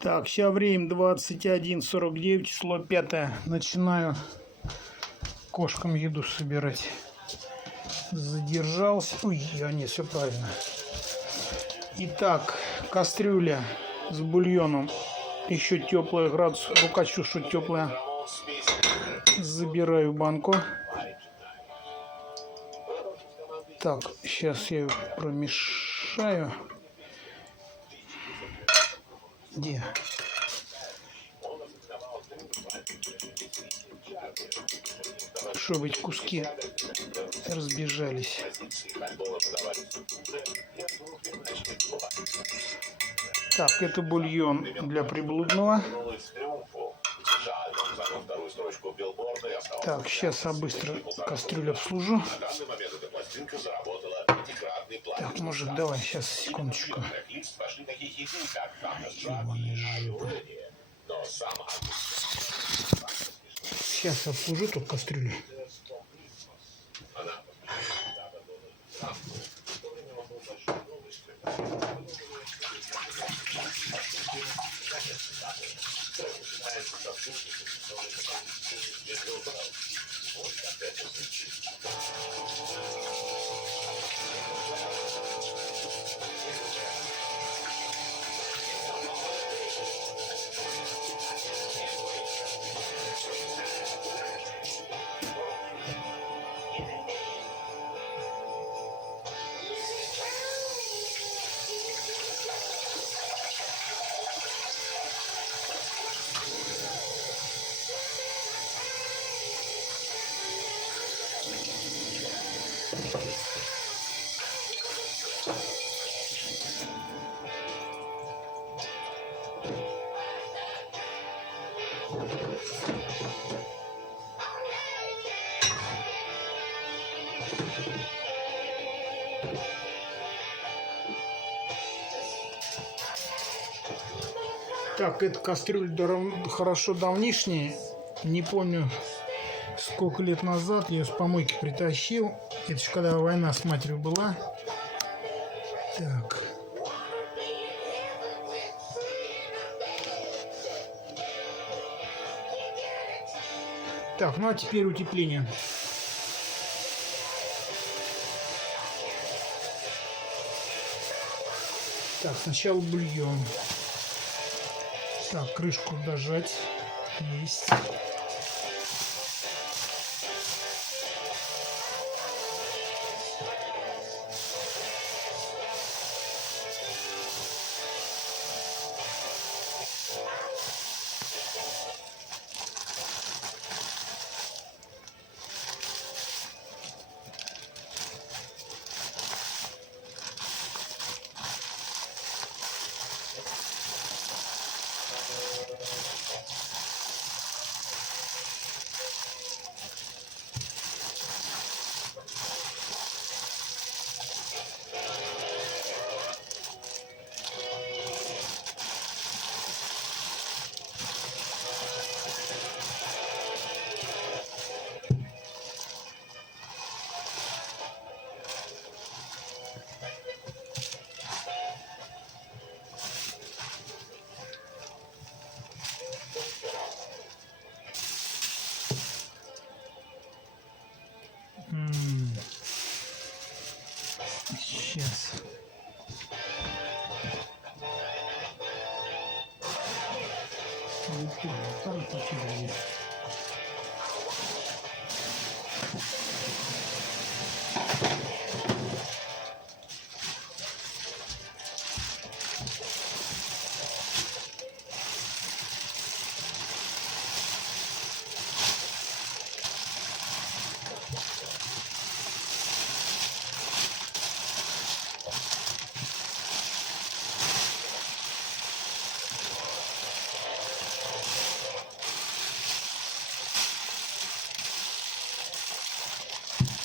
Так, сейчас время 21:49, число 5. Начинаю кошкам еду собирать. Задержался. Ой, не, все правильно. Итак, кастрюля с бульоном. Еще теплая, градус. Рука чувствует теплая. Забираю банку. Так, сейчас я ее промешаю. Где? Чтобы эти куски разбежались. Так, это бульон для приблудного. Так, сейчас я быстро кастрюлю обслужу. Так, может, давай, сейчас, секундочку. Сейчас обслужу тут кастрюлю. Так, эта кастрюля хорошо давнишняя. Не помню, сколько лет назад я ее с помойки притащил. Это еще когда война с матерью была. Так. Так, ну а теперь утепление. Так, сначала бульон. Так, крышку дожать. Есть. Сейчас.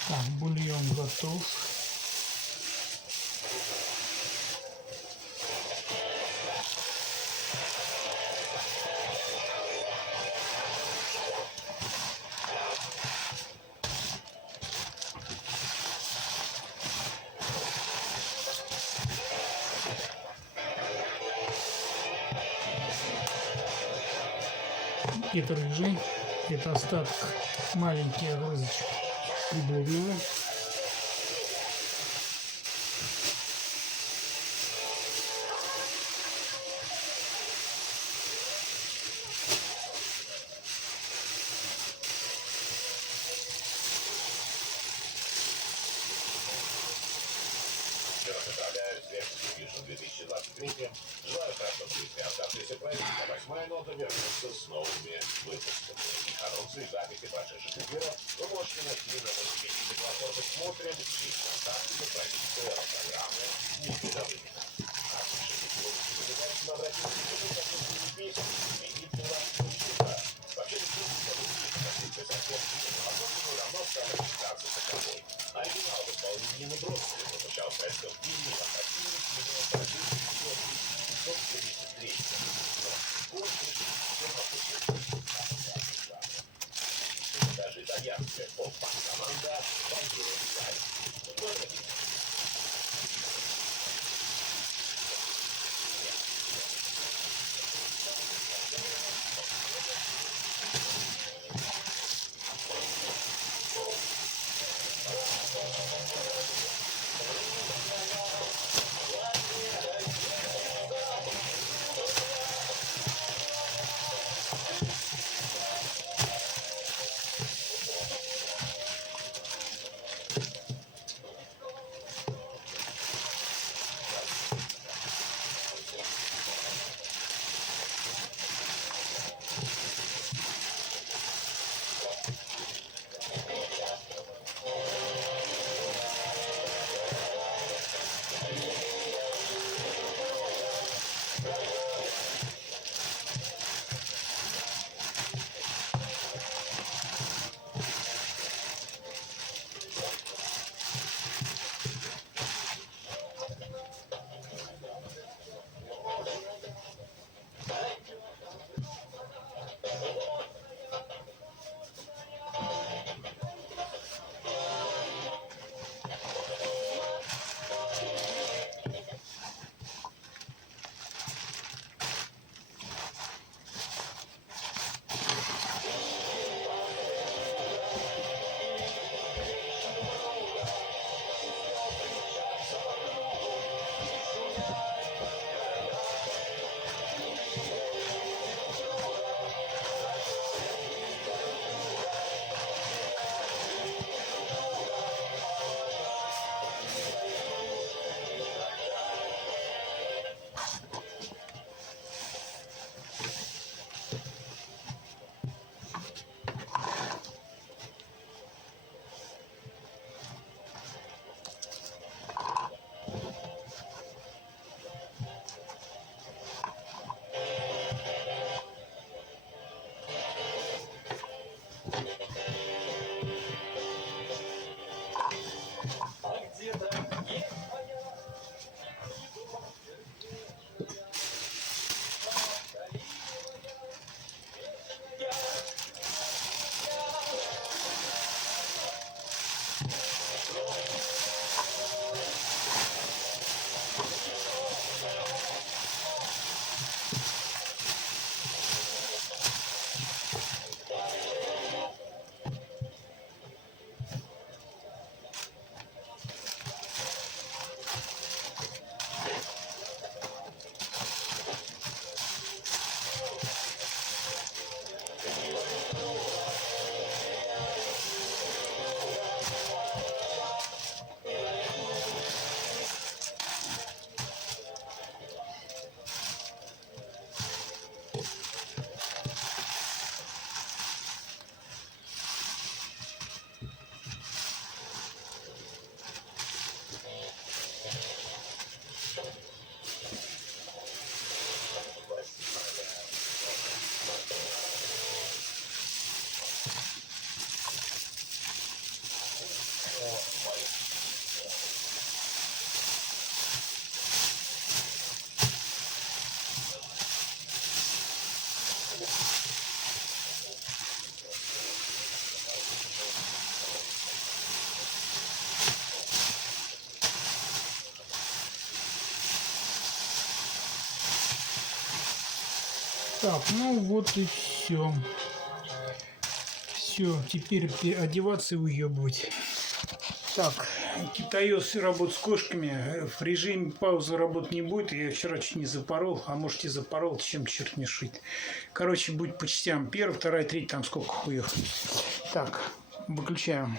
Так, бульон готов. Это рыжий. Это остаток маленький огрызочек приборного. Поздравляю всех с Fusion 2023. Желаю хорошо быть. Оставшиеся правильно. 8-я нота вернется с новыми выпусками. И хорошие записи прошедших эфиров вы можете найти на музыкальной платформе «Смотрим» и ВКонтакте страницы программы «Непередовые». А слушайте, обязательно обратитесь к этому песню и «Пила». Вообще, это совсем не равно стало считаться таковой. Оригинал в исполнении Неброски звучал в проектах фильме «Академик», его продюсер и собственник третьего. Но больше даже итальянская поп-команда «Вампиры Сталь». Так, ну вот и все. Все, теперь одеваться и уебывать. Так, китаёс работает с кошками. В режиме паузы работать не будет. Я вчера чуть не запорол, а может и запорол, чем черт не шить. Короче, будет по частям. Первая, вторая, третья, там сколько хуев. Так, выключаем.